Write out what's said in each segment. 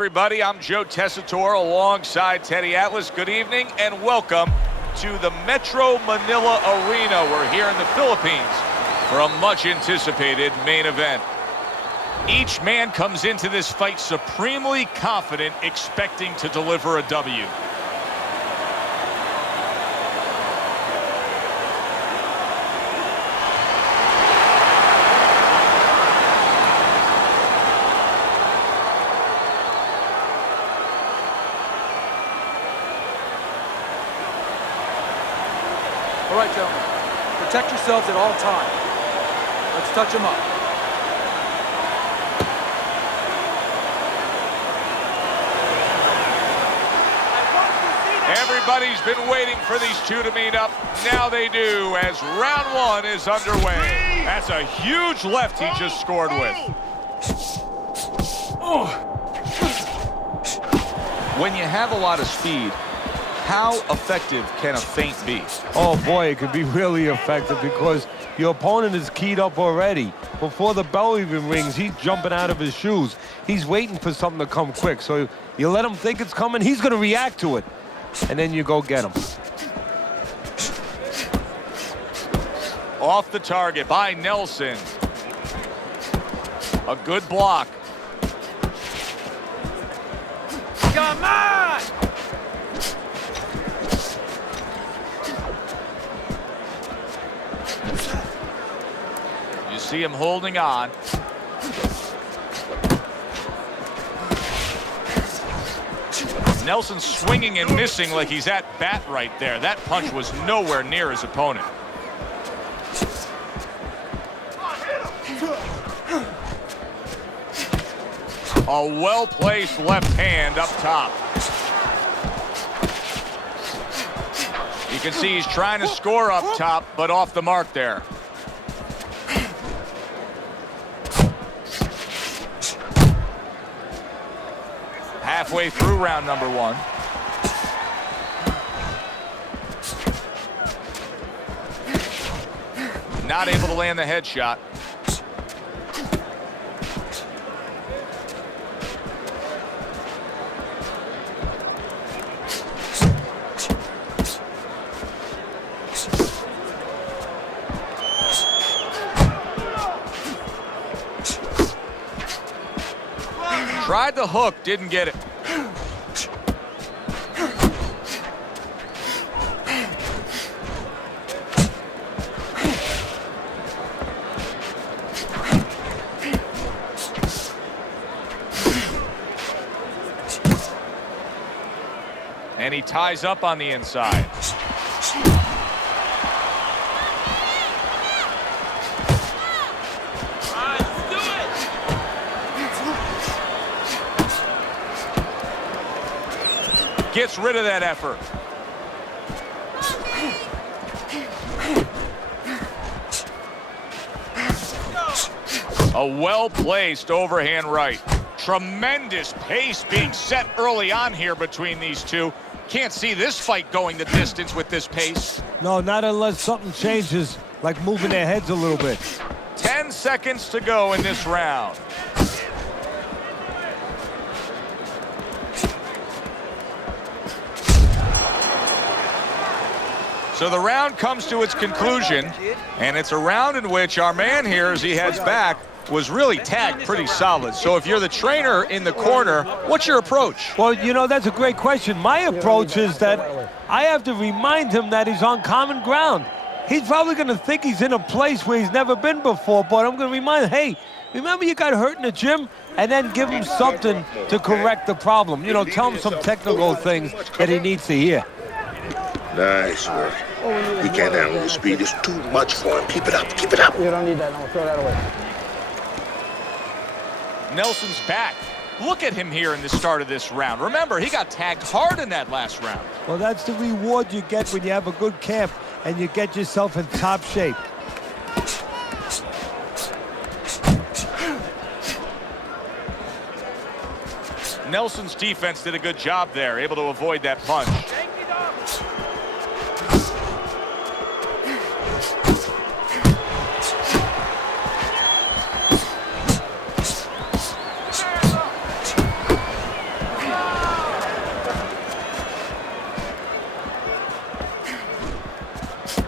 Everybody, I'm Joe Tessitore alongside Teddy Atlas. Good evening and welcome to the Metro Manila Arena. We're here in the Philippines for a much anticipated main event. Each man comes into this fight supremely confident, expecting to deliver a W. All right, gentlemen, protect yourselves at all times. Let's touch them up. Everybody's been waiting for these two to meet up. Now they do, as round one is underway. That's a huge left he just scored with. When you have a lot of speed, how effective can a feint be? Oh boy, it could be really effective because your opponent is keyed up already. Before the bell even rings, he's jumping out of his shoes. He's waiting for something to come quick. So you let him think it's coming, he's going to react to it. And then you go get him. Off the target by Nelson. A good block. Come on! You see him holding on. Nelson swinging and missing like he's at bat right there. That punch was nowhere near his opponent. A well-placed left hand up top. You can see he's trying to score up top, but off the mark there. Halfway through round number one. Not able to land the headshot. Tried the hook, didn't get it. And he ties up on the inside. Gets rid of that effort. A well-placed overhand right. Tremendous pace being set early on here between these two. Can't see this fight going the distance with this pace. No, not unless something changes, like moving their heads a little bit. 10 seconds to go in this round. So the round comes to its conclusion, and it's a round in which our man here, as he heads back, was really tagged pretty solid. So if you're the trainer in the corner, what's your approach? Well, you know, that's a great question. My approach is that I have to remind him that he's on common ground. He's probably going to think he's in a place where he's never been before, but I'm going to remind him, hey, remember you got hurt in the gym? And then give him something to correct the problem. You know, tell him some technical things that he needs to hear. Nice work. He can't handle the speed. It's too much for him. Keep it up. Keep it up. You don't need that. No, throw that away. Nelson's back. Look at him here in the start of this round. Remember, he got tagged hard in that last round. Well, that's the reward you get when you have a good camp and you get yourself in top shape. Nelson's defense did a good job there, able to avoid that punch.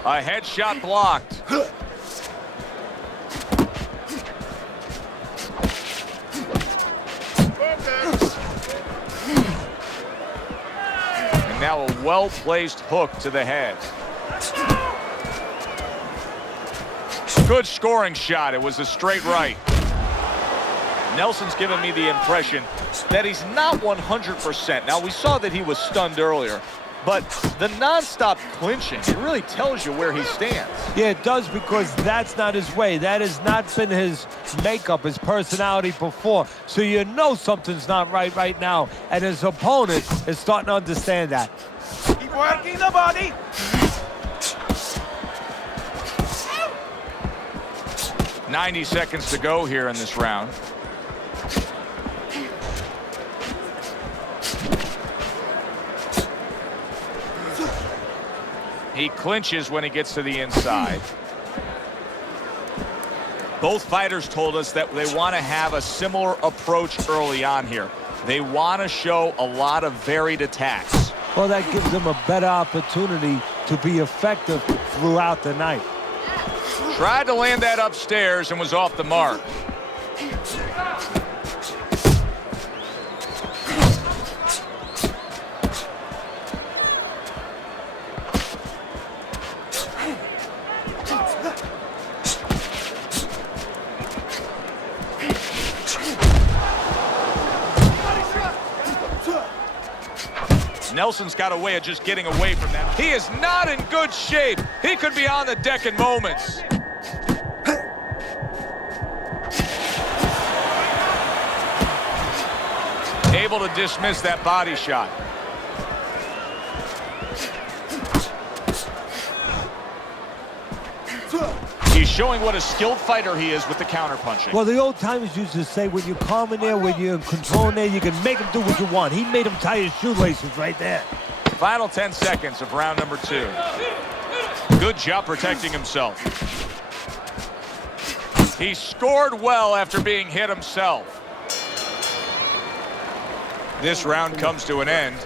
A headshot blocked. And now a well-placed hook to the head. Good scoring shot. It was a straight right. Nelson's given me the impression that he's not 100%. Now, we saw that he was stunned earlier, but the nonstop clinching, it really tells you where he stands. Yeah, it does, because that's not his way. That has not been his makeup, his personality before. So you know something's not right now, and his opponent is starting to understand that. Keep working the body. 90 seconds to go here in this round. He clinches when he gets to the inside. Both fighters told us that they want to have a similar approach early on here. They want to show a lot of varied attacks. Well, that gives them a better opportunity to be effective throughout the night. Tried to land that upstairs and was off the mark. Nelson's got a way of just getting away from that. He is not in good shape. He could be on the deck in moments. Able to dismiss that body shot. He's showing what a skilled fighter he is with the counterpunching. Well, the old timers used to say, when you're calm in there, when you're in control in there, you can make him do what you want. He made him tie his shoelaces right there. Final 10 seconds of round number 2. Good job protecting himself. He scored well after being hit himself. This round comes to an end.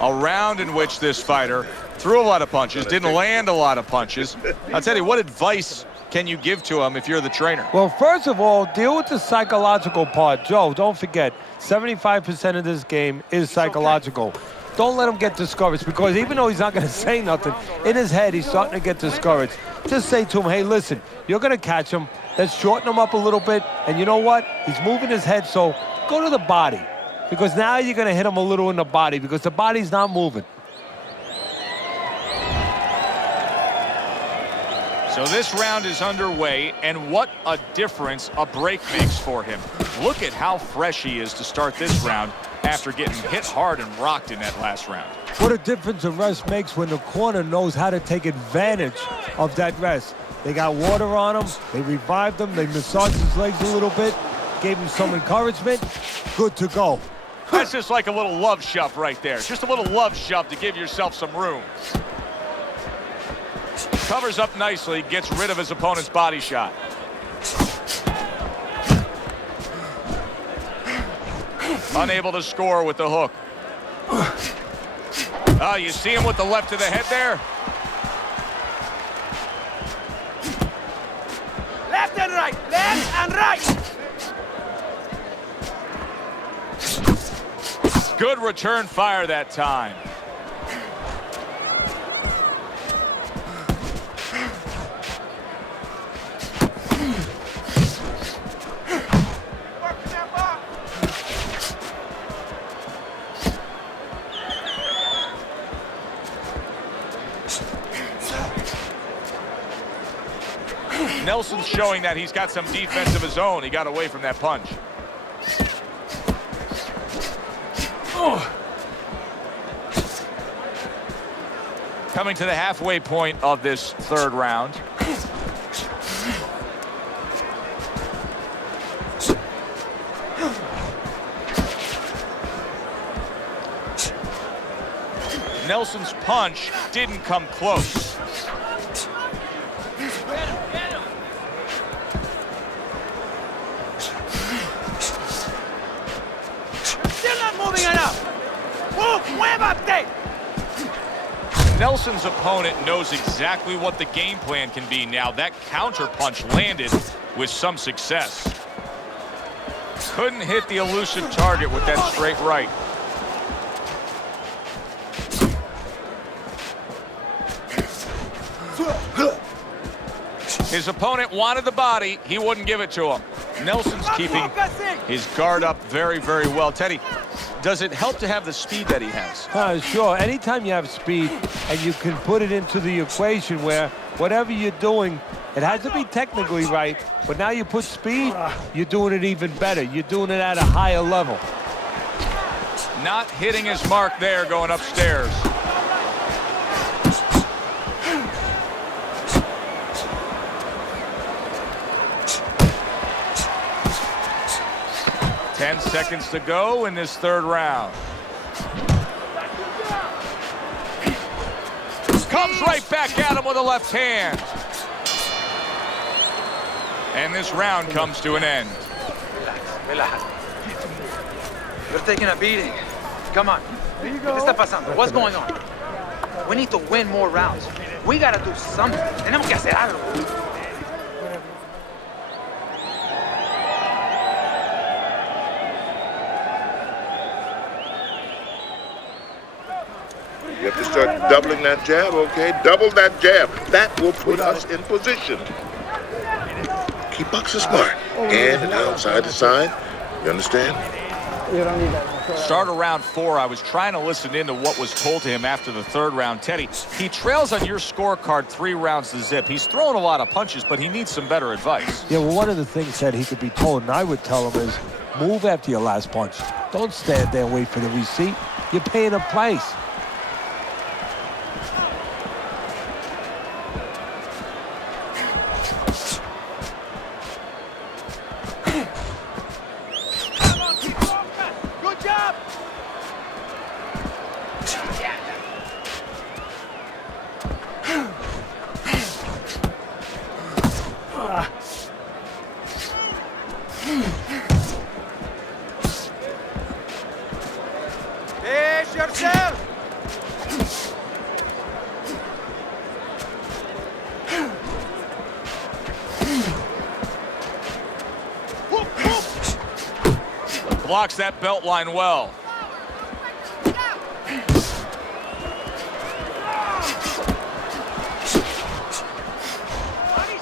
A round in which this fighter threw a lot of punches, didn't land a lot of punches. I'll tell you, what advice can you give to him if you're the trainer? Well, first of all, deal with the psychological part. Joe, don't forget, 75% of this game is psychological. Don't let him get discouraged, because even though he's not going to say nothing, in his head he's starting to get discouraged. Just say to him, hey, listen, you're going to catch him. Let's shorten him up a little bit. And you know what? He's moving his head, so go to the body. Because now you're going to hit him a little in the body, because the body's not moving. So this round is underway, and what a difference a break makes for him. Look at how fresh he is to start this round after getting hit hard and rocked in that last round. What a difference a rest makes when the corner knows how to take advantage of that rest. They got water on him, they revived him, they massaged his legs a little bit, gave him some encouragement, good to go. That's just like a little love shove right there. Just a little love shove to give yourself some room. Covers up nicely, gets rid of his opponent's body shot. Unable to score with the hook. Oh, you see him with the left to the head there? Left and right, left and right. Good return fire that time. Nelson's showing that he's got some defense of his own. He got away from that punch. Coming to the halfway point of this third round. Nelson's punch didn't come close. Still not moving enough. Move, muévate. Nelson's opponent knows exactly what the game plan can be now. That counter punch landed with some success. Couldn't hit the elusive target with that straight right. His opponent wanted the body. He wouldn't give it to him. Nelson's keeping his guard up very, very well. Teddy, does it help to have the speed that he has? Sure. Anytime you have speed and you can put it into the equation where whatever you're doing, it has to be technically right, but now you put speed, you're doing it even better. You're doing it at a higher level. Not hitting his mark there going upstairs. Ten seconds to go in this third round. Comes right back at him with a left hand. And this round comes to an end. Relax. You're taking a beating. Come on. ¿Qué está pasando? What's going on? We need to win more rounds. We gotta do something. Tenemos que hacer algo. You have to start doubling that jab, okay? Double that jab. That will put us in position. Keep boxing smart. And outside the side. You understand? Start of round 4. I was trying to listen in to what was told to him after the third round. Teddy, he trails on your scorecard 3 rounds to zip. He's throwing a lot of punches, but he needs some better advice. Yeah, well, one of the things that he could be told, and I would tell him, is move after your last punch. Don't stand there and wait for the receipt. You're paying a price. Blocks that belt line well. Body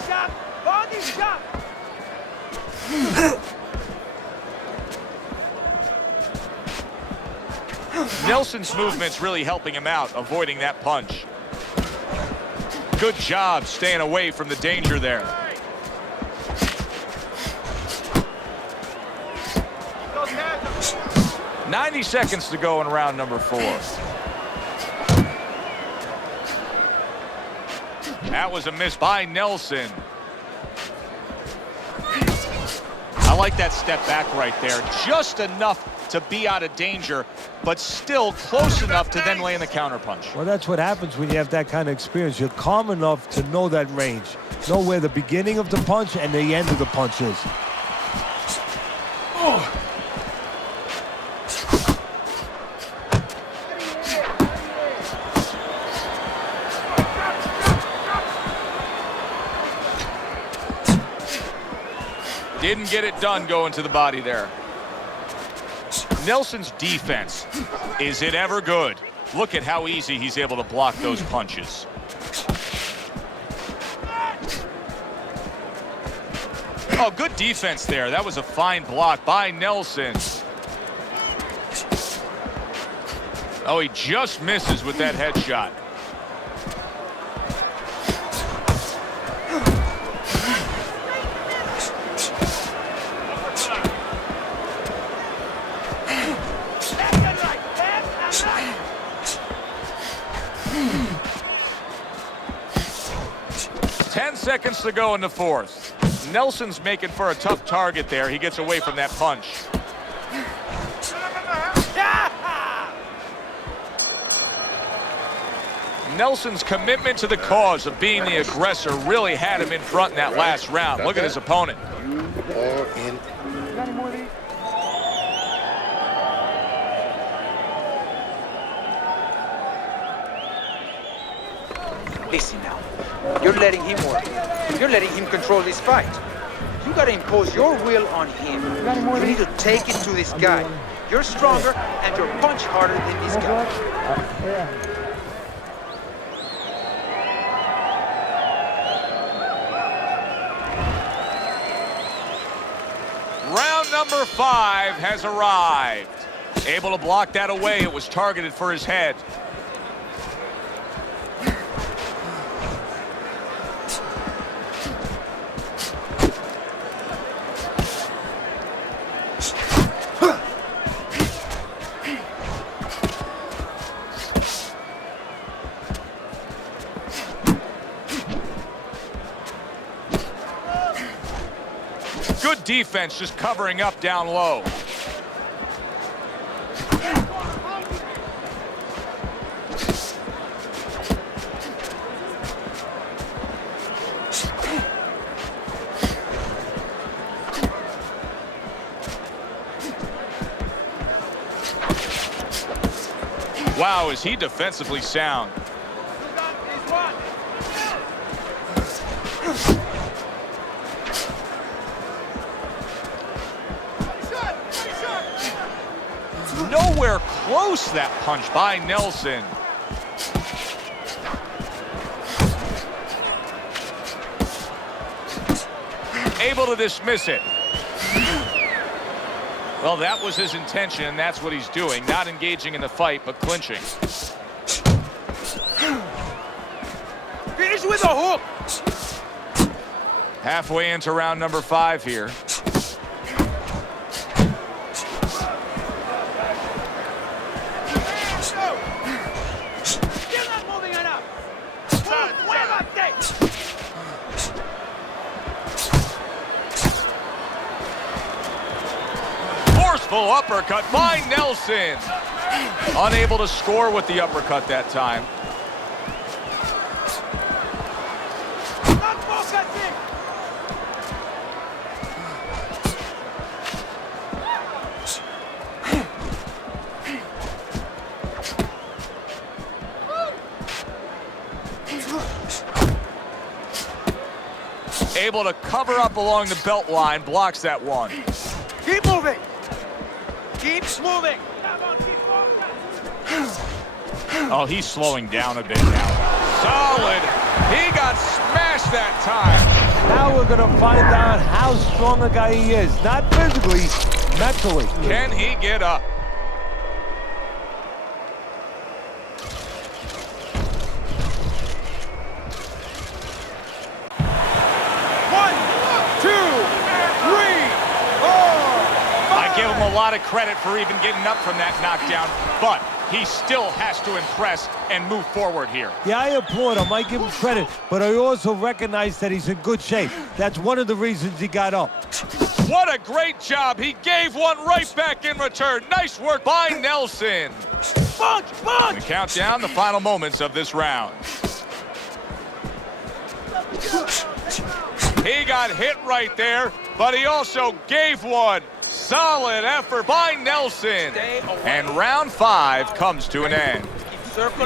shot! Body shot! Nelson's movement's really helping him out, avoiding that punch. Good job staying away from the danger there. 90 seconds to go in round number 4. That was a miss by Nelson. I like that step back right there. Just enough to be out of danger, but still close enough to then land the counterpunch. Well, that's what happens when you have that kind of experience. You're calm enough to know that range. Know where the beginning of the punch and the end of the punch is. Oh. Didn't get it done going to the body there. Nelson's defense, is it ever good? Look at how easy he's able to block those punches. Oh, good defense there. That was a fine block by Nelson. Oh, he just misses with that headshot. Seconds to go in the 4th. Nelson's making for a tough target there. He gets away from that punch. Nelson's commitment to the cause of being the aggressor really had him in front in that last round. Look at his opponent. You are in. Listen now. You're letting him work. You're letting him control this fight. You gotta impose your will on him. You need to take it to this guy. You're stronger and you're punch harder than this guy. Round number 5 has arrived. Able to block that away. It was targeted for his head. Good defense, just covering up down low. Wow, is he defensively sound? Nowhere close, that punch by Nelson. Able to dismiss it. Well, that was his intention, and that's what he's doing. Not engaging in the fight, but clinching. Finish with a hook! Halfway into round number 5 here. Forceful uppercut by Nelson. Unable to score with the uppercut that time. Able to cover up along the belt line, blocks that one. Keep moving! Keep moving! Oh, he's slowing down a bit now. Solid. He got smashed that time. Now we're going to find out how strong a guy he is. Not physically, mentally. Can he get up? A lot of credit for even getting up from that knockdown, but he still has to impress and move forward here. Yeah, I applaud him. I give him credit, but I also recognize that he's in good shape. That's one of the reasons he got up. What a great job. He gave one right back in return. Nice work by Nelson. Punch! Punch! The countdown, the final moments of this round. He got hit right there, but he also gave one. Solid effort by Nelson. And round 5 comes to an end.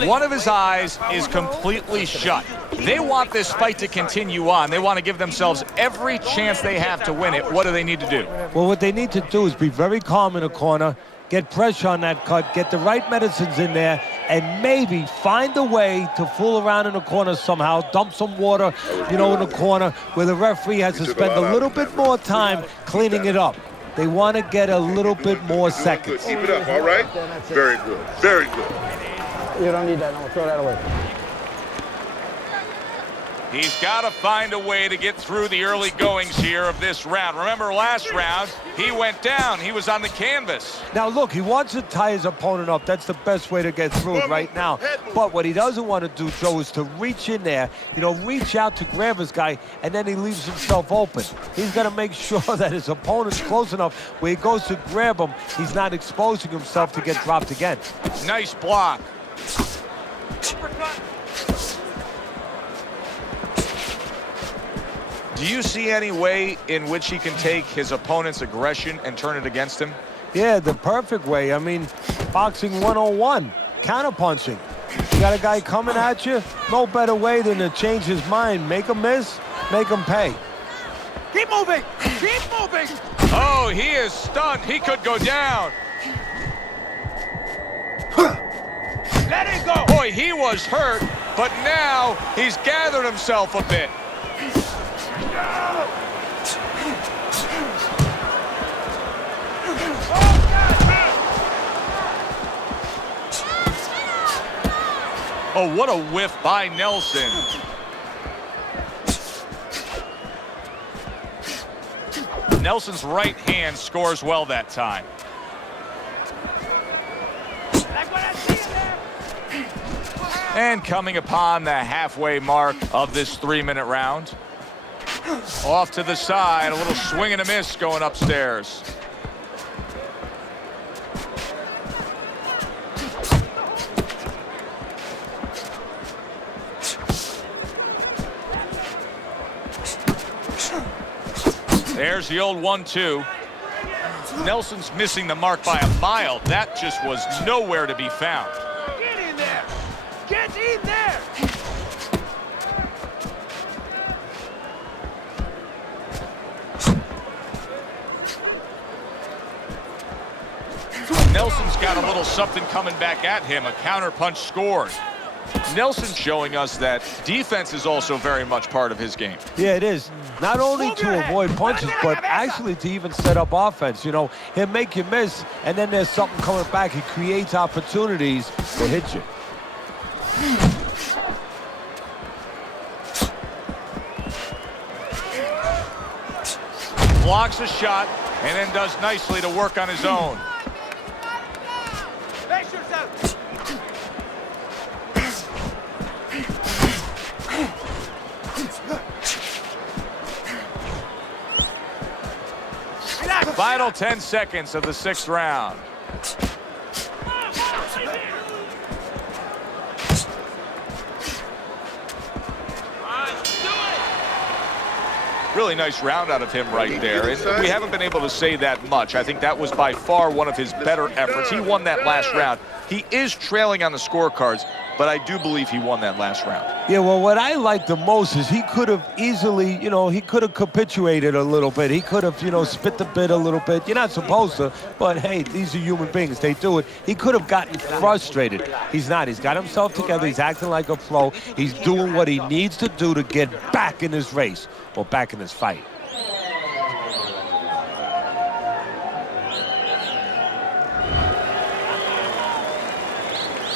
One of his eyes is completely shut. They want this fight to continue on. They want to give themselves every chance they have to win it. What do they need to do? Well, what they need to do is be very calm in the corner, get pressure on that cut, get the right medicines in there, and maybe find a way to fool around in the corner somehow, dump some water, in the corner where the referee has to spend a little bit more time cleaning it up. They want to get a little bit more seconds. Keep it up, all right? Very good, very good. You don't need that, no, throw that away. He's got to find a way to get through the early goings here of this round. Remember last round, he went down. He was on the canvas. Now, look, he wants to tie his opponent up. That's the best way to get through it right now. But what he doesn't want to do, Joe, is to reach in there, reach out to grab his guy, and then he leaves himself open. He's got to make sure that his opponent's close enough where he goes to grab him, he's not exposing himself to get dropped again. Nice block. Do you see any way in which he can take his opponent's aggression and turn it against him? Yeah, the perfect way. I mean, boxing 101, counterpunching. You got a guy coming at you, no better way than to change his mind. Make him miss, make him pay. Keep moving! Keep moving! Oh, he is stunned. He could go down. Let it go! Boy, he was hurt, but now he's gathered himself a bit. Oh, what a whiff by Nelson. Nelson's right hand scores well that time. And coming upon the halfway mark of this 3-minute round. Off to the side, a little swing and a miss going upstairs. There's the old 1-2. Nelson's missing the mark by a mile. That just was nowhere to be found. Get in there! Get in there! Nelson's got a little something coming back at him. A counter punch scored. Nelson showing us that defense is also very much part of his game. Yeah, it is. Not only to avoid punches, but actually to even set up offense. You know, he'll make you miss, and then there's something coming back. He creates opportunities to hit you. Blocks a shot, and then does nicely to work on his own. Face yourself! Final 10 seconds of the 6th round. Really nice round out of him right there. And we haven't been able to say that much. I think that was by far one of his better efforts. He won that last round. He is trailing on the scorecards, but I do believe he won that last round. Yeah, well, what I like the most is he could have easily, you know, he could have capitulated a little bit. He could have, you know, spit the bit a little bit. You're not supposed to, but hey, these are human beings. They do it. He could have gotten frustrated. He's not. He's got himself together. He's acting like a pro. He's doing what he needs to do to get back in this race or back in this fight.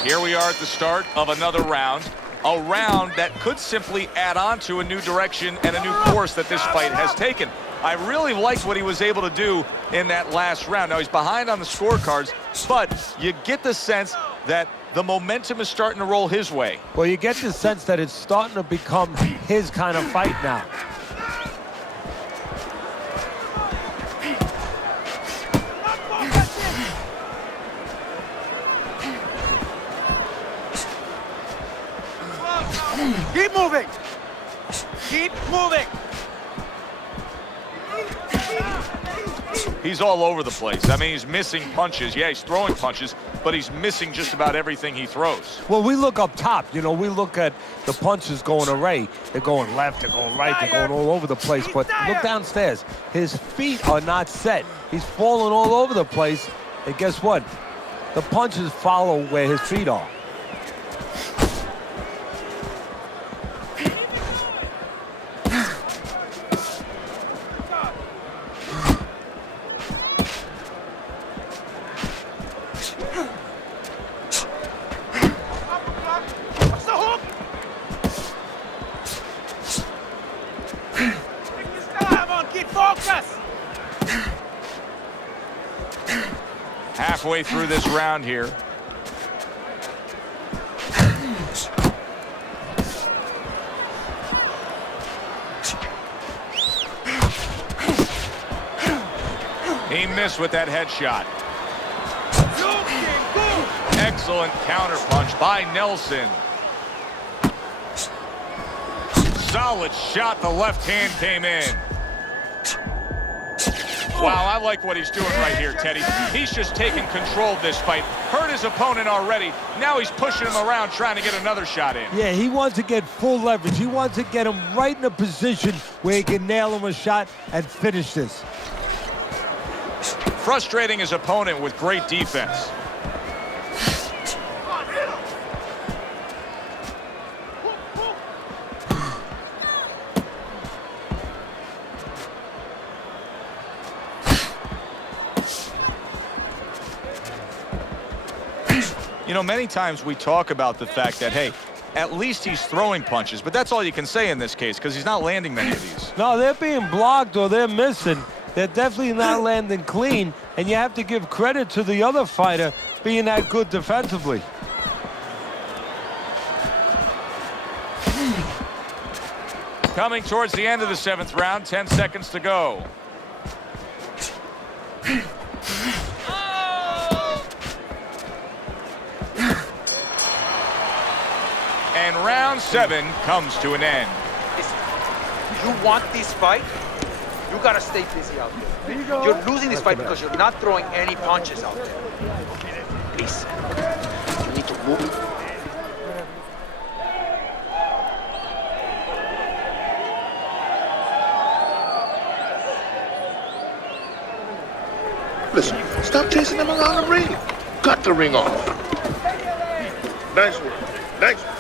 Here we are at the start of another round. A round that could simply add on to a new direction and a new course that this fight has taken. I really liked what he was able to do in that last round. Now, he's behind on the scorecards, but you get the sense that the momentum is starting to roll his way. Well, you get the sense that it's starting to become his kind of fight now. Keep moving! Keep moving! He's all over the place. I mean, he's missing punches. Yeah, he's throwing punches, but he's missing just about everything he throws. Well, we look up top. You know, we look at the punches going array. They're going left, they're going right, they're going all over the place. But look downstairs. His feet are not set. He's falling all over the place. And guess what? The punches follow where his feet are. Halfway through this round here. He missed with that headshot. Excellent counterpunch by Nelson. Solid shot. The left hand came in. Wow, I like what he's doing right here, Teddy. He's just taking control of this fight. Hurt his opponent already. Now he's pushing him around, trying to get another shot in. Yeah, he wants to get full leverage. He wants to get him right in a position where he can nail him a shot and finish this. Frustrating his opponent with great defense. You know, many times we talk about the fact that, hey, at least he's throwing punches, but that's all you can say in this case because he's not landing many of these. No, they're being blocked or they're missing. They're definitely not landing clean, and you have to give credit to the other fighter being that good defensively. Coming towards the end of the 7th round, 10 seconds to go. And round 7 comes to an end. You want this fight? You gotta stay busy out there. You're losing this fight because you're not throwing any punches out there. Please, you need to move. Listen, stop chasing them around the ring. Cut the ring off. Nice work. Nice work.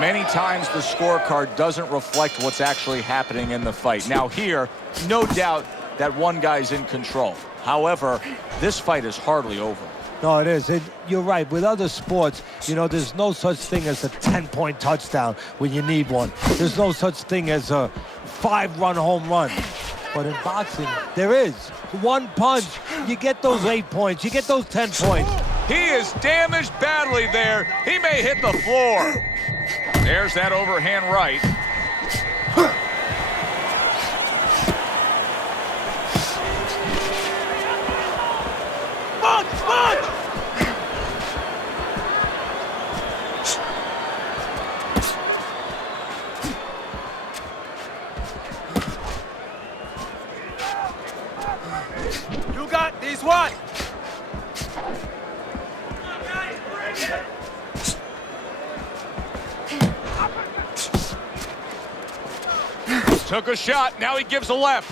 Many times the scorecard doesn't reflect what's actually happening in the fight. Now here, no doubt that one guy's in control. However, this fight is hardly over. No, it is. You're right. With other sports, you know, there's no such thing as a 10-point touchdown when you need one. There's no such thing as a 5-run home run. But in boxing, there is. One punch, you get those 8 points. You get those 10 points. He is damaged badly there. He may hit the floor. There's that overhand right. Punch! Punch! You got this one! Took a shot, now he gives a left.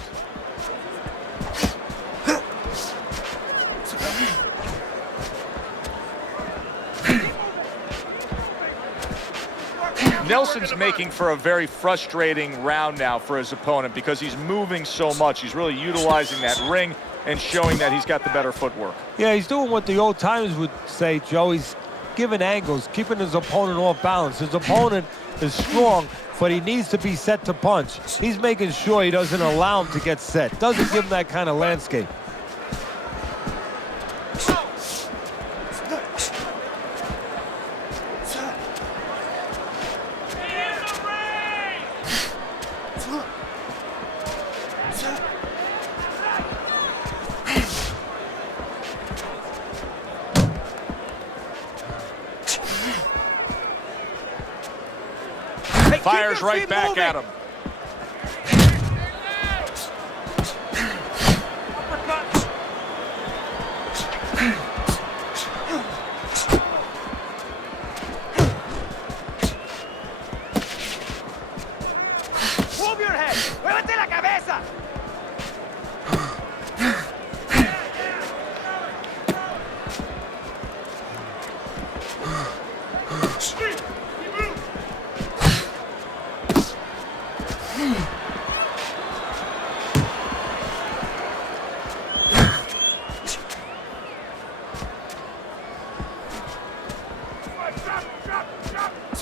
Nelson's making for a very frustrating round now for his opponent because he's moving so much. He's really utilizing that ring and showing that he's got the better footwork. Yeah, he's doing what the old timers would say, Joe. He's giving angles, keeping his opponent off balance. His opponent is strong, but he needs to be set to punch. He's making sure he doesn't allow him to get set. Doesn't give him that kind of landscape. Fires right back at him. Move your head! ¡Muévete la cabeza!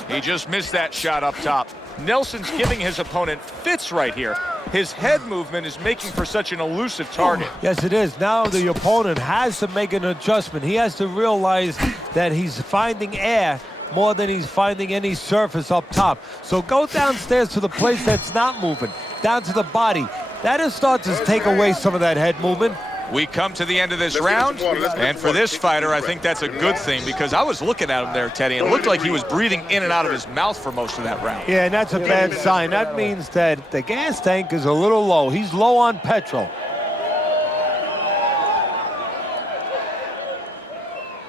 He just missed that shot up top. Nelson's giving his opponent fits right here. His head movement is making for such an elusive target. Yes, it is. Now the opponent has to make an adjustment. He has to realize that he's finding air more than he's finding any surface up top. So go downstairs to the place that's not moving, down to the body. That'll start to take away some of that head movement. We come to the end of this Let's get round, some water. Let's get and some for water. this Take a fighter, deep I breath. think that's a good thing, because I was looking at him there, Teddy, and it looked like he was breathing in and out of his mouth for most of that round. Yeah, and that's a bad sign. That means that the gas tank is a little low. He's low on petrol.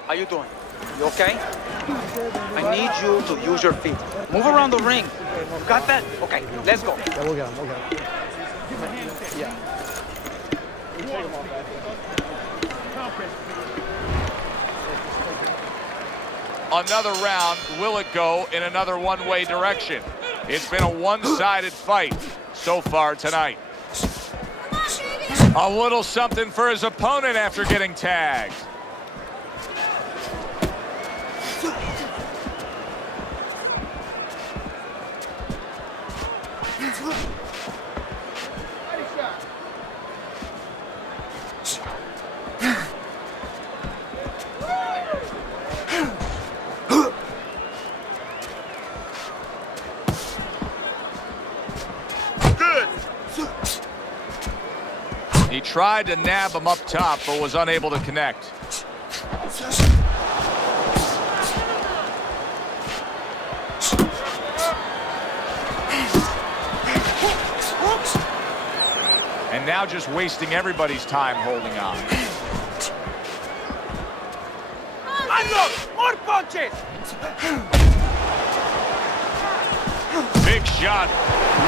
How you doing? You okay? I need you to use your feet. Move around the ring. Got that? Okay, let's go. Yeah, we'll get him. We'll get him. Yeah. Another round, will it go in another one-way direction? It's been a one-sided fight so far tonight. A little something for his opponent after getting tagged. He tried to nab him up top, but was unable to connect. And now just wasting everybody's time holding on. Unlock! More punches! Big shot.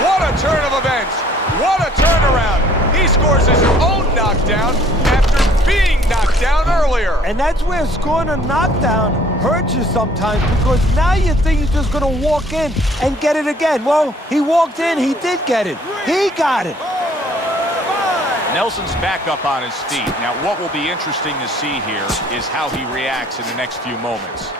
What a turn of events. What a turnaround. He scores his own knockdown after being knocked down earlier. And that's where scoring a knockdown hurts you sometimes, because now you think he's just going to walk in and get it again. Well, he walked in, he did get it. He got it. Nelson's back up on his feet. Now, what will be interesting to see here is how he reacts in the next few moments.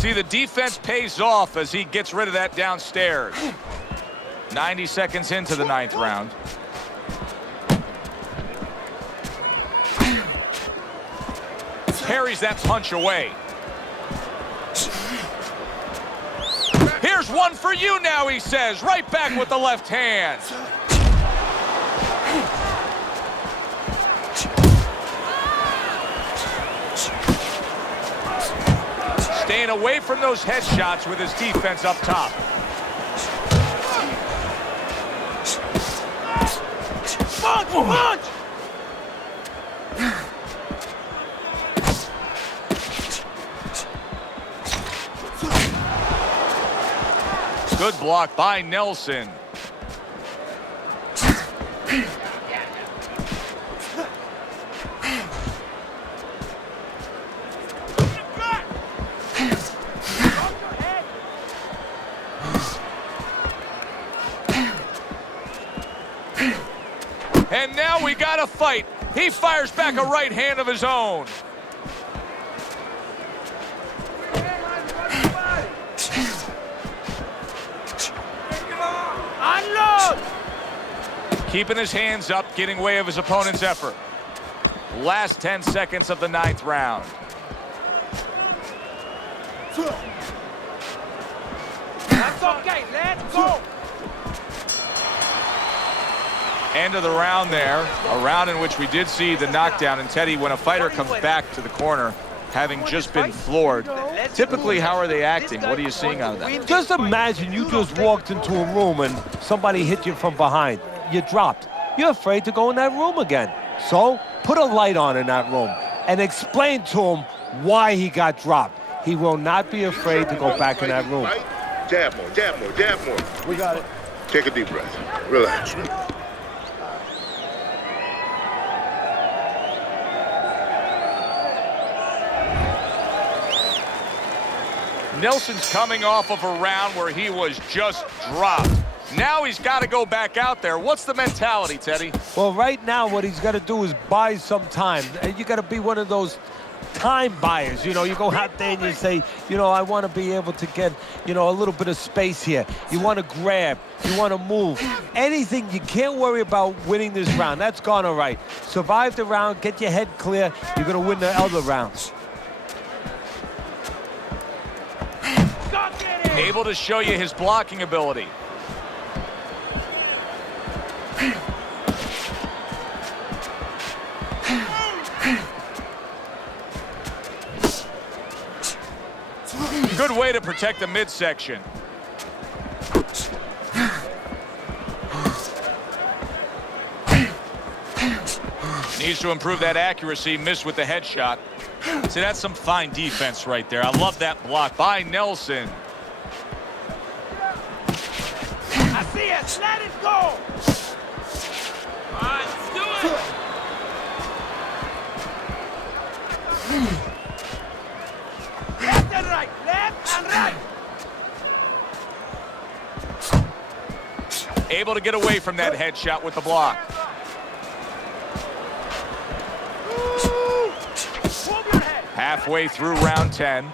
See, the defense pays off as he gets rid of that downstairs. 90 seconds into the 9th round. Parries that punch away. Here's one for you now, he says. Right back with the left hand. Staying away from those headshots with his defense up top. Punch! Punch! Good block by Nelson. And now we got a fight. He fires back a right hand of his own. Unload! Keeping his hands up, getting way of his opponent's effort. Last 10 seconds of the 9th round. That's okay, let's go! End of the round there, a round in which we did see the knockdown. And Teddy, when a fighter comes back to the corner having just been floored, typically how are they acting? What are you seeing out of that? Just imagine you just walked into a room and somebody hit you from behind. You dropped. You're afraid to go in that room again. So put a light on in that room and explain to him why he got dropped. He will not be afraid to go back in that room. Jab more, jab more, jab more. We got it. Take a deep breath. Relax. Nelson's coming off of a round where he was just dropped. Now he's got to go back out there. What's the mentality, Teddy? Well, right now what he's got to do is buy some time. You got to be one of those time buyers. You know, you go out there and you say, you know, I want to be able to get, you know, a little bit of space here. You want to grab. You want to move. Anything. You can't worry about winning this round. That's gone all right. Survive the round. Get your head clear. You're going to win the other rounds. Able to show you his blocking ability. Good way to protect the midsection. Needs to improve that accuracy. Missed with the headshot. See, that's some fine defense right there. I love that block by Nelson. I see it. Let it go. All right, let's do it. Left and right. Left and right. Able to get away from that headshot with the block. Halfway through round 10.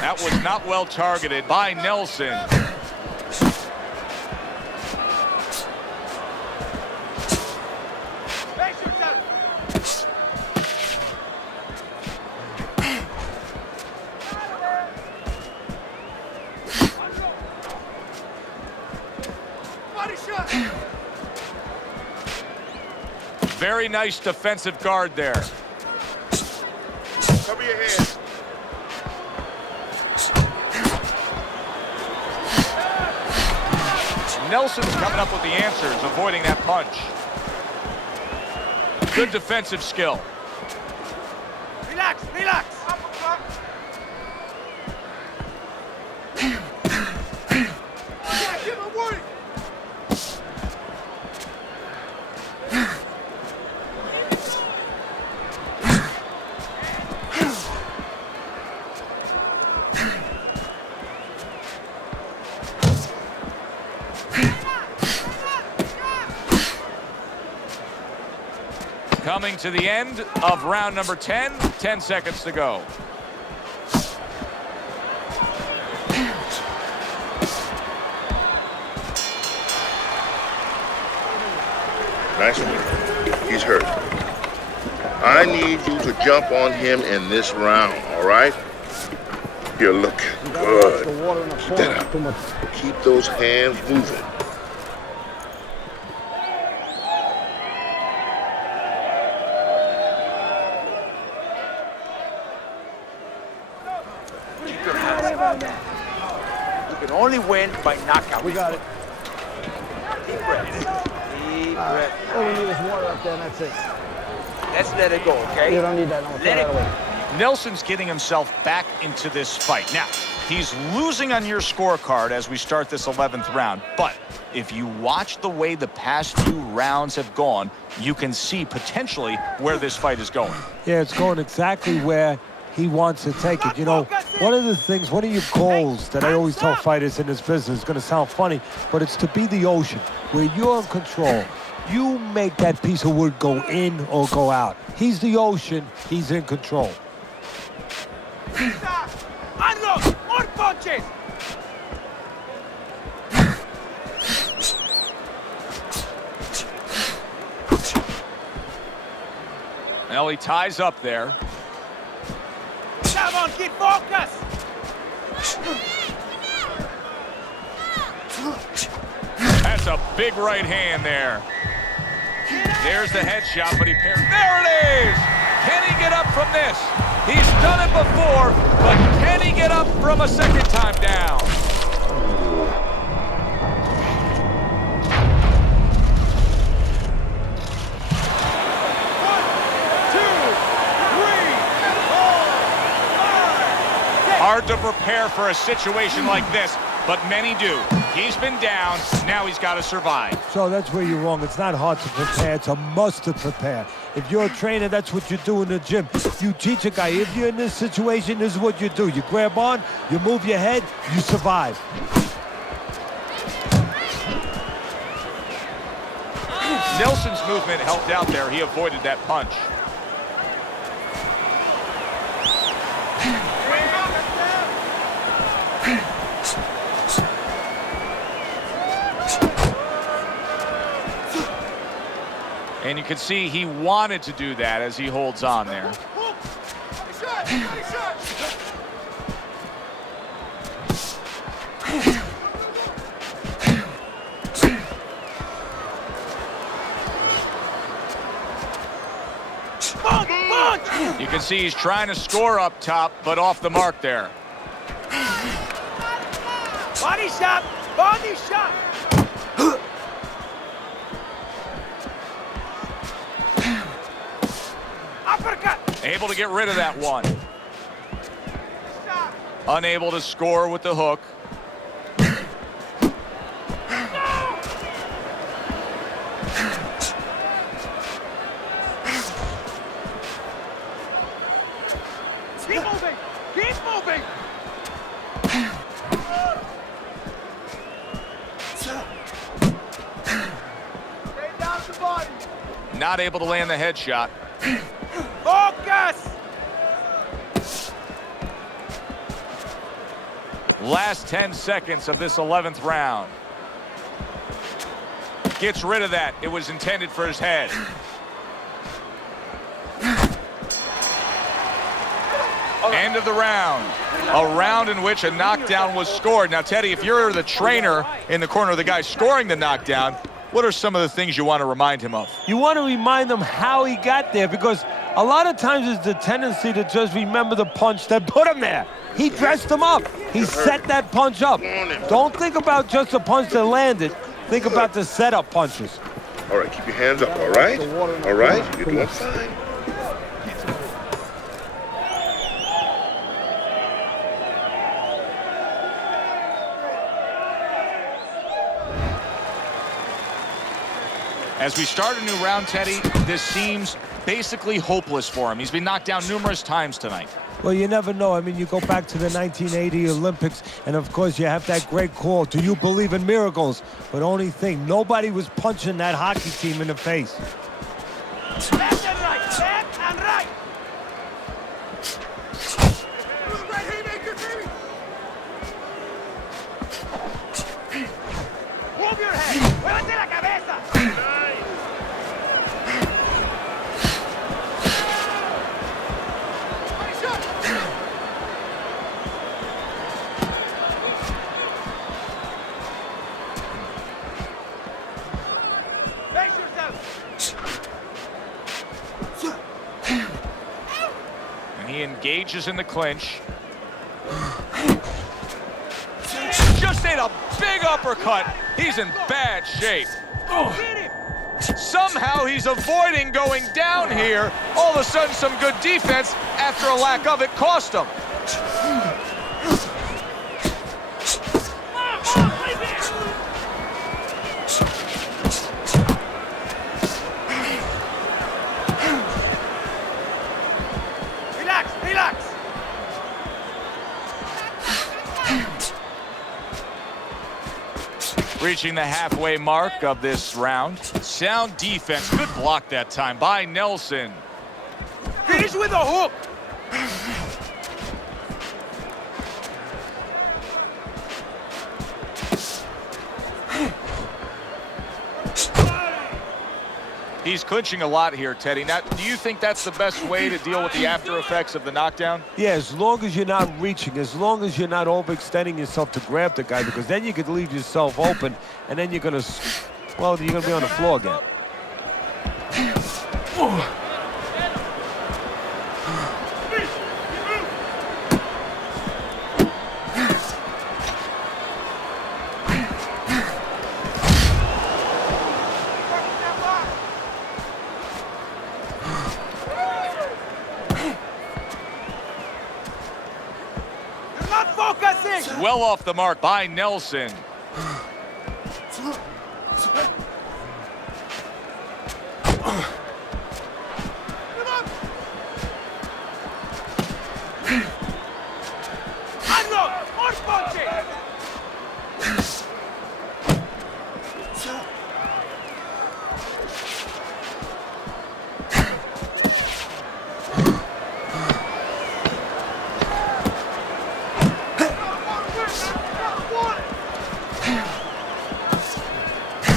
That was not well targeted by Nelson. Very nice defensive guard there. Cover your head. Nelson's coming up with the answers, avoiding that punch. Good defensive skill. Relax, relax. Coming to the end of round number 10, 10 seconds to go. Nice one. He's hurt. I need you to jump on him in this round, all right? You're looking good. Keep that up. Keep those hands moving. Keep your hands. You can only win by knockout. We got it. Deep breath. Deep breath. All we need is water up there, and that's it. Let's let it go, okay? You don't need that. No, throw Let it that go. away. Nelson's getting himself back into this fight. Now, he's losing on your scorecard as we start this 11th round, but if you watch the way the past few rounds have gone, you can see potentially where this fight is going. Yeah, it's going exactly where he wants to take it. You know, one of your goals that I always tell fighters in this business, is going to sound funny, but it's to be the ocean, where you're in control. You make that piece of wood go in or go out. He's the ocean, he's in control. Unlock! More punches! Well, he ties up there. Come on, keep focus! That's a big right hand there. There's the headshot, but he parries. There it is! Can he get up from this? He's done it before, but can he get up from a second time down? Hard to prepare for a situation like this, but many do. He's been down, now he's got to survive. So that's where you're wrong. It's not hard to prepare, it's a must to prepare. If you're a trainer, that's what you do in the gym. You teach a guy, if you're in this situation, this is what you do. You grab on, you move your head, you survive. Nelson's movement helped out there. He avoided that punch. And you can see he wanted to do that as he holds on there. You can see he's trying to score up top, but off the mark there. Body shot! Body shot! Uppercut! Able to get rid of that one. Unable to score with the hook. Keep moving! Keep moving! Stay down the body! Not able to land the headshot. Focus! Last 10 seconds of this 11th round. Gets rid of that. It was intended for his head. End of the round. A round in which a knockdown was scored. Now, Teddy, if you're the trainer in the corner of the guy scoring the knockdown, what are some of the things you want to remind him of? You want to remind him how he got there, because a lot of times it's the tendency to just remember the punch that put him there. He dressed him up. He set that punch up. Don't think about just the punch that landed. Think about the setup punches. All right, keep your hands up, all right? All right? You're doing fine. As we start a new round, Teddy, this seems basically hopeless for him. He's been knocked down numerous times tonight. Well, you never know. I mean, you go back to the 1980 Olympics, and of course you have that great call, do you believe in miracles? But only thing, nobody was punching that hockey team in the face. Left and right! Left and right! Move your head! ¡Muévete la cabeza! Face yourself! And he engages in the clinch. Just ate a big uppercut. He's in bad shape. Somehow he's avoiding going down here. All of a sudden, some good defense, after a lack of it, cost him. Relax, relax! Reaching the halfway mark of this round. Sound defense. Good block that time by Nelson. Finish with a hook! He's clinching a lot here, Teddy. Now, do you think that's the best way to deal with the after effects of the knockdown? Yeah, as long as you're not reaching, as long as you're not overextending yourself to grab the guy, because then you could leave yourself open, and then you're gonna, well, you're gonna be on the floor again. You're not focusing! Well off the mark by Nelson. Unload! More punching!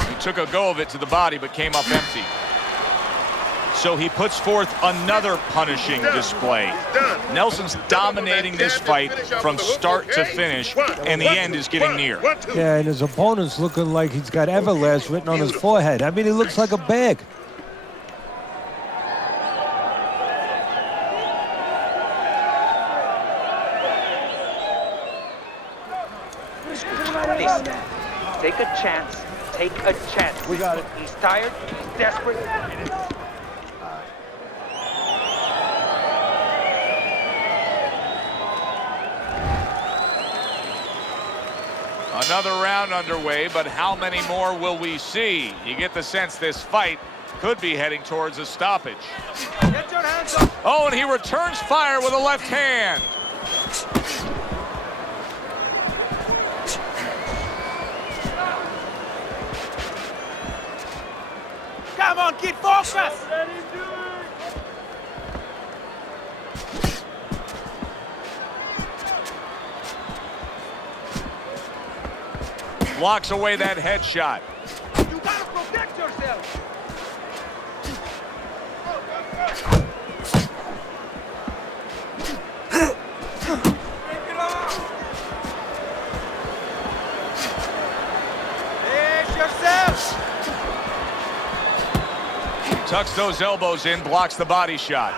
He took a go of it to the body, but came up empty. So he puts forth another punishing display. Nelson's dominating this fight from start to finish, and the end is getting near. Yeah, and his opponent's looking like he's got Everlast written on his forehead. I mean, he looks like a bag. Listen, take a chance. Take a chance. We got it. He's tired. He's desperate. Another round underway, but how many more will we see? You get the sense this fight could be heading towards a stoppage. Get your hands up. Oh, and he returns fire with a left hand. Come on, keep focus. Blocks away that headshot. You gotta protect yourself. Take it off. Brace yourself. Tucks those elbows in, blocks the body shot.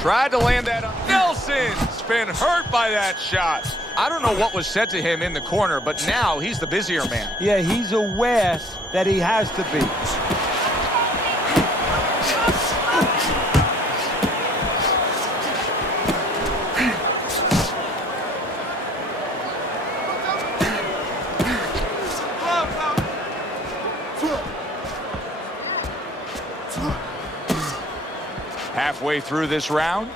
Tried to land that up. Nelson's been hurt by that shot. I don't know what was said to him in the corner, but now he's the busier man. Yeah, he's aware that he has to be. Halfway through this round.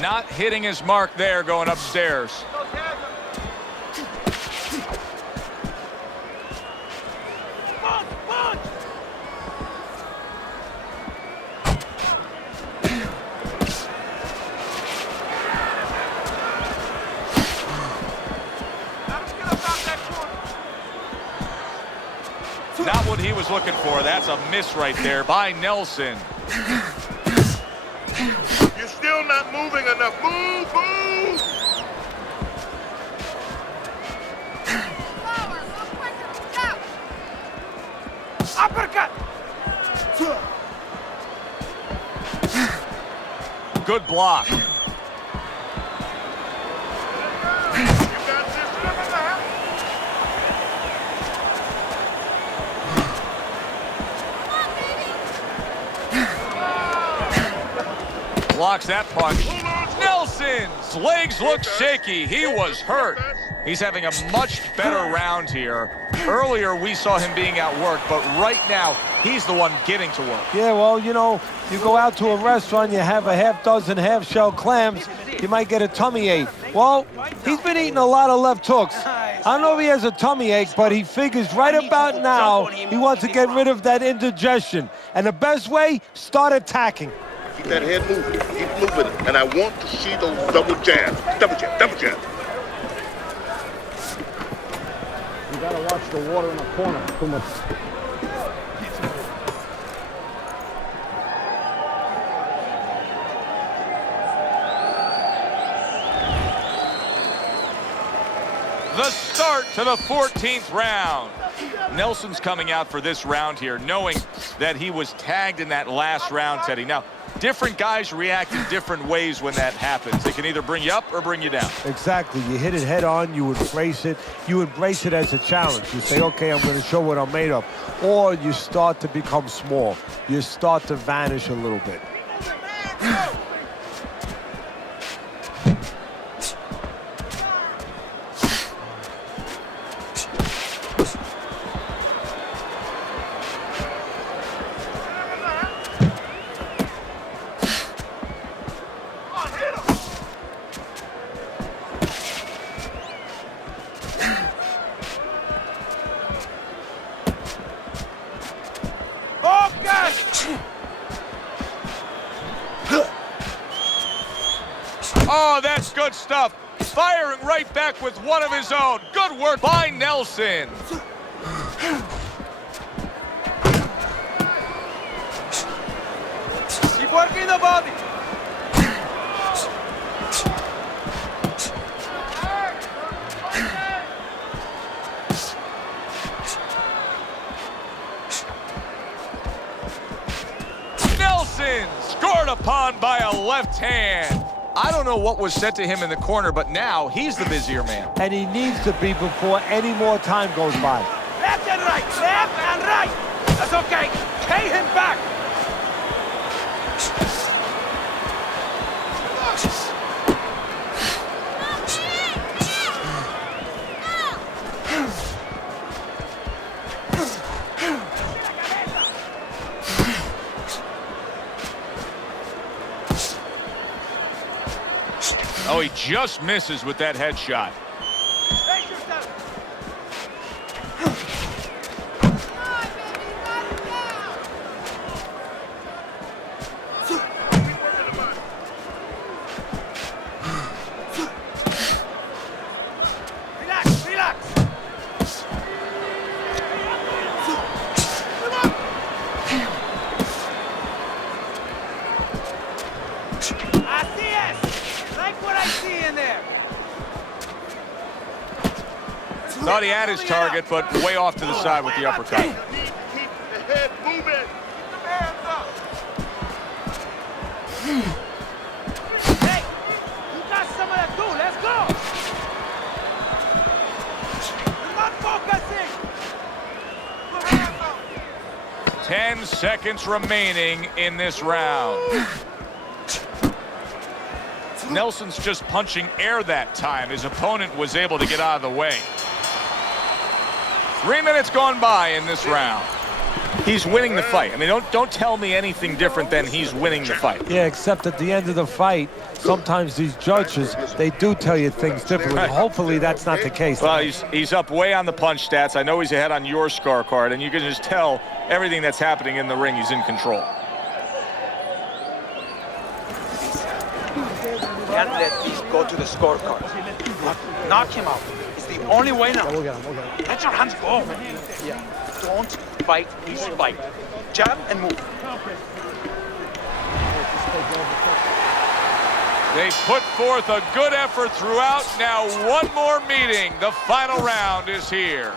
Not hitting his mark there, going upstairs. Not what he was looking for. That's a miss right there by Nelson. You're still not moving enough. Move, move! Uppercut. Good block. You got this. Blocks that punch. Nelson's legs look shaky. He was hurt. He's having a much better round here. Earlier, we saw him being outworked, but right now, he's the one getting to work. Yeah, well, you know, you go out to a restaurant, you have a half dozen half-shell clams, you might get a tummy ache. Well, he's been eating a lot of left hooks. I don't know if he has a tummy ache, but he figures right about now he wants to get rid of that indigestion. And the best way, start attacking. Keep that head moving. Keep moving. And I want to see those double jabs. Double jab, double jab. You gotta watch the water in the corner. Too much. The start to the 14th round. Nelson's coming out for this round here, knowing that he was tagged in that last round, Teddy. Now, different guys react in different ways when that happens. They can either bring you up or bring you down. Exactly. You hit it head on, you embrace it. You embrace it as a challenge. You say, okay, I'm going to show what I'm made of. Or you start to become small. You start to vanish a little bit. Oh, that's good stuff. Firing right back with one of his own. Good work by Nelson. Keep working the body. Nelson scored upon by a left hand. I don't know what was said to him in the corner, but now he's the busier man. And he needs to be before any more time goes by. Left and right, left and right. That's okay. Pay him back. Oh, he just misses with that headshot. Relax, relax. Así es. Like what I see in there. Thought he had his target, but way off to the side with the uppercut. Keep the head moving. Hey, you got some of that too. Let's go. You're not focusing. 10 seconds remaining in this round. Nelson's just punching air that time. His opponent was able to get out of the way. 3 minutes gone by in this round. He's winning the fight. I mean, don't tell me anything different than he's winning the fight. Yeah, except at the end of the fight, sometimes these judges, they do tell you things differently. Right. Hopefully that's not the case. Well, he's up way on the punch stats. I know he's ahead on your scorecard, and you can just tell everything that's happening in the ring, he's in control. Can't let these go to the scorecard. Knock him out. It's the only way now. We'll get him. Let your hands go, man. Yeah. Don't fight his fight. Jab and move. They put forth a good effort throughout. Now one more meeting. The final round is here.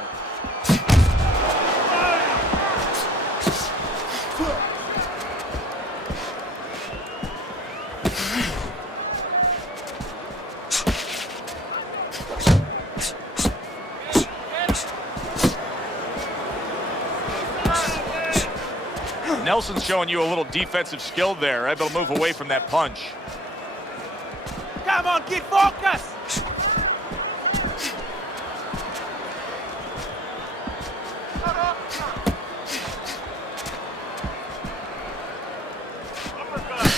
Nelson's showing you a little defensive skill there, able to move away from that punch. Come on, keep focused.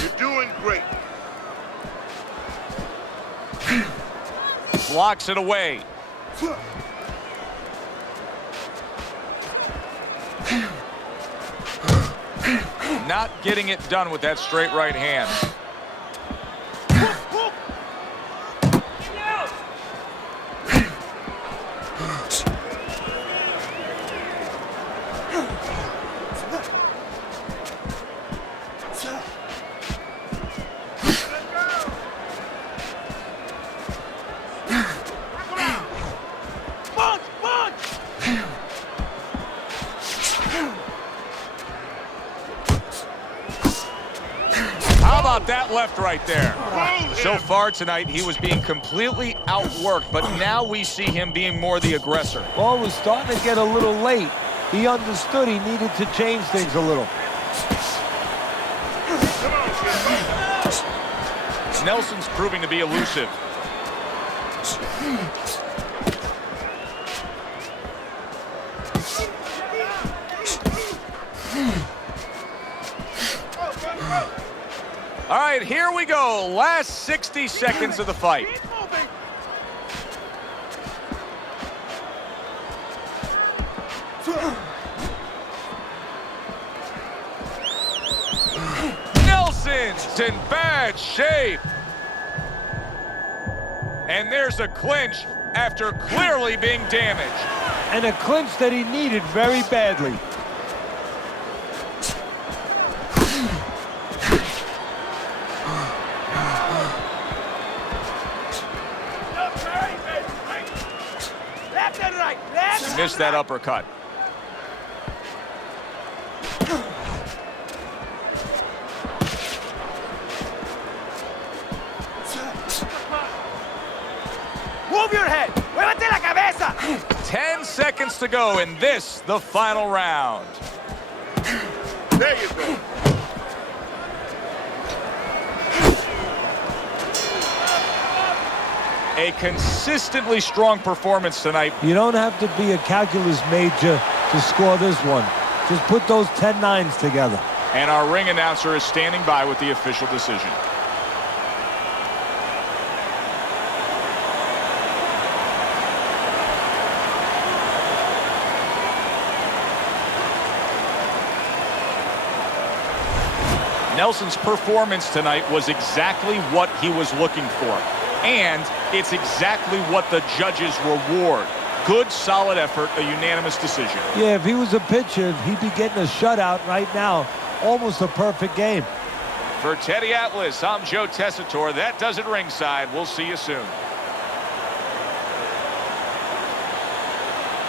You're doing great. Blocks it away. Not getting it done with that straight right hand. Punch, punch. How about that left right there? So far tonight, he was being completely outworked, but now we see him being more the aggressor. Well, it was starting to get a little late. He understood he needed to change things a little. Nelson's proving to be elusive. All right, here we go. Last 60 seconds of the fight. Keep moving. Nelson's in bad shape. And there's a clinch after clearly being damaged. And a clinch that he needed very badly. Left and right, left. He missed that uppercut. Move your head. Muévete la cabeza. 10 seconds to go in this, the final round. There you go. A consistently strong performance tonight. You don't have to be a calculus major to score this one. Just put those 10 nines together. And our ring announcer is standing by with the official decision. Nelson's performance tonight was exactly what he was looking for. And it's exactly what the judges reward. Good, solid effort, a unanimous decision. Yeah, if he was a pitcher, he'd be getting a shutout right now. Almost a perfect game. For Teddy Atlas, I'm Joe Tessitore. That does it ringside. We'll see you soon.